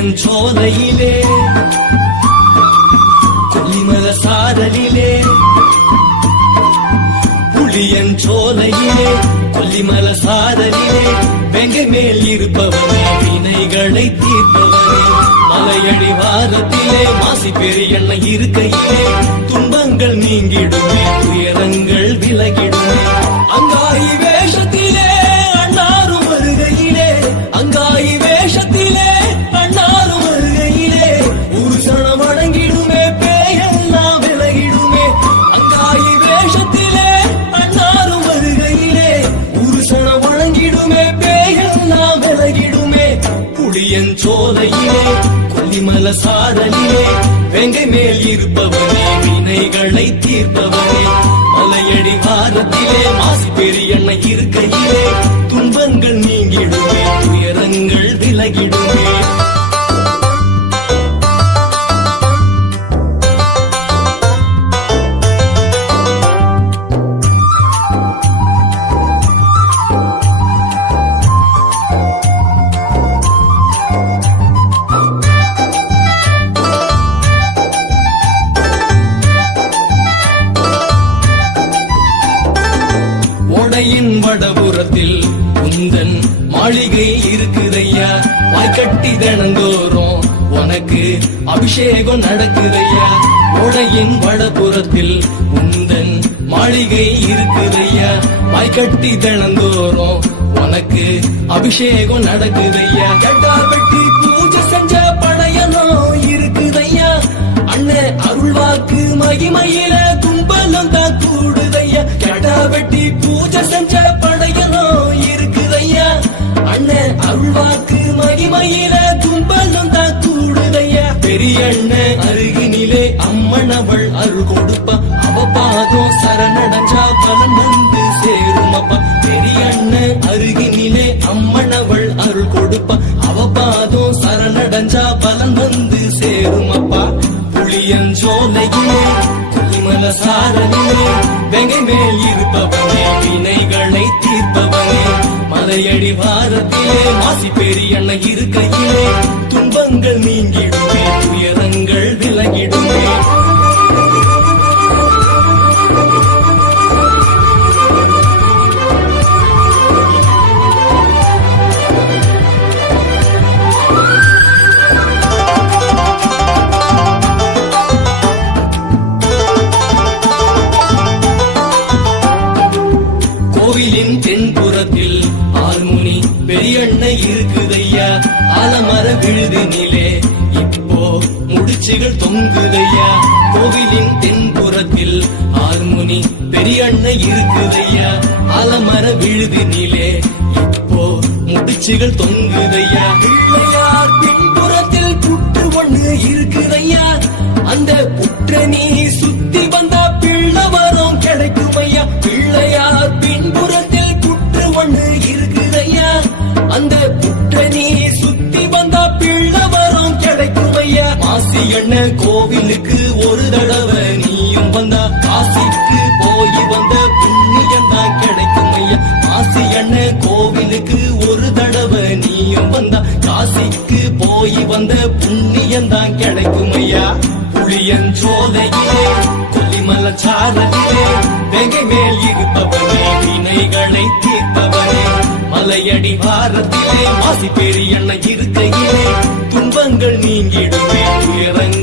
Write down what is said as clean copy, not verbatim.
புளியஞ்சோலையிலே கொல்லிமல சாரலிலே புளியஞ்சோலையிலே கொல்லிமல சாரலிலே வெங்கை மேல் இருப்பவனே வினைகளை தீர்ப்பவனே மலையடி வாரத்திலே மாசி பெரியண்ண இருக்கையிலே துன்பங்கள் நீங்கிடுமே துயரங்கள் விலகிடுமே அங்காயி வேஷத்திலே அண்ணாரும் வருகையிலே அங்காயி வேஷத்திலே அண்ணாரும் வருகையிலே ஒரு சணம் அடங்கிடுமே பேயெல்லாம் விலகிடுமே அங்காயி வேஷத்திலே அண்ணாரும் வருகையிலே ஒரு சணம் அடங்கிடுமே பேயெல்லாம் விலகிடுமே புளியஞ்சோலையிலே கொல்லிமல சாரலிலே வெங்கை மேல் இருப்பவனே வினைகளை தீர்ப்பவனே மலையடி வாரத்திலே மாசி பெரியண்ண இருக்கையிலே துன்பங்கள் நீங்கிடுமே துயரங்கள் விலகிடுமே ஓடையின் வடபுறத்தில் உந்தன் மாளிகை இருக்குதையா வாய்க்கட்டி தினந்தோறும் உனக்கு அபிஷேகம் நடக்குதையா ஓடையின் வடபுறத்தில் உந்தன் மாளிகை இருக்குதையா வாய்க்கட்டி தினந்தோறும் உனக்கு அபிஷேகம் நடக்குதையா கட்டா வெட்டி பூஜை செஞ்ச படையனோ இருக்குதையா அண்ணன் அருள்வாக்கு மகிமையில கும்பலம் தான் கூடுதையா கடா வெட்டி பூஜை செஞ்ச படையனோ இருக்குதையா அண்ணன் அருள்வாக்கு மகிமையில கும்பலம் தான் கூடுதையா பெரிய அண்ணன் அருகினிலே அம்மன் அவள் அருள் கொடுப்பா அவ பாதம் சரணடைஞ்சா பலன் வந்து சேருமப்பா பெரிய அண்ணன் அருகினிலே அம்மன் அவள் அருள் கொடுப்பா அவ பாதம் சரணடைஞ்சா பலன் வந்து சேருமப்பா புளியஞ்சோலையிலே கொல்லிமல சாரலிலே வெங்கை மேல் இருப்பவனே வினைகளை தீர்ப்பவனே மலையடி வாரத்திலே மாசி பெரியண்ண இருக்கையிலே துன்பங்கள் நீங்கிடுமே துயரங்கள் விலகிடுமே கோவிலின் தென்புறத்தில் ஆறுமுனி பெரியண்ண இருக்குதையா ஆலமர விழுதினிலே இப்போ முடிச்சுகள் தொங்குதையா கோவிலின் தென்புறத்தில் ஆறுமுனி பெரியண்ண இருக்குதையா ஆலமர விழுதினிலே இப்போ முடிச்சுகள் தொங்குதையா பிள்ளையார் பின்புறத்தில் புற்று ஒண்ணு இருக்குதையா அந்த புற்ற நீ சுத்தி வந்தா பிள்ளை வரும் கிடைக்குமையா பிள்ளையார் பின்புறத்தில் புற்று ஒண்ணு இருக்குதையா அந்த புற்ற நீ சுத்தி வந்தா பிள்ளை வரும் கிடைக்குமையா மாசி அண்ணன் கோவிலுக்கு ஒரு தடவை நீயும் வந்தா காசிக்கு போய் வந்த புண்ணியம் தான் கிடைக்குமையா மாசி அண்ணன் கோவிலுக்கு ஒரு தடவை நீயும் வந்தா காசிக்கு போய் வந்த புண்ணியம் தான் கிடைக்குமையா புளியஞ்சோலையிலே கொல்லிமல சாரலிலே வெங்கை மேல் இருப்பவனே வினைகளை தீர்ப்பவனே மலையடி வாரத்திலே மாசி பெரியண்ண இருக்கையிலே துன்பங்கள் நீங்கிடுமே துயரங்கள்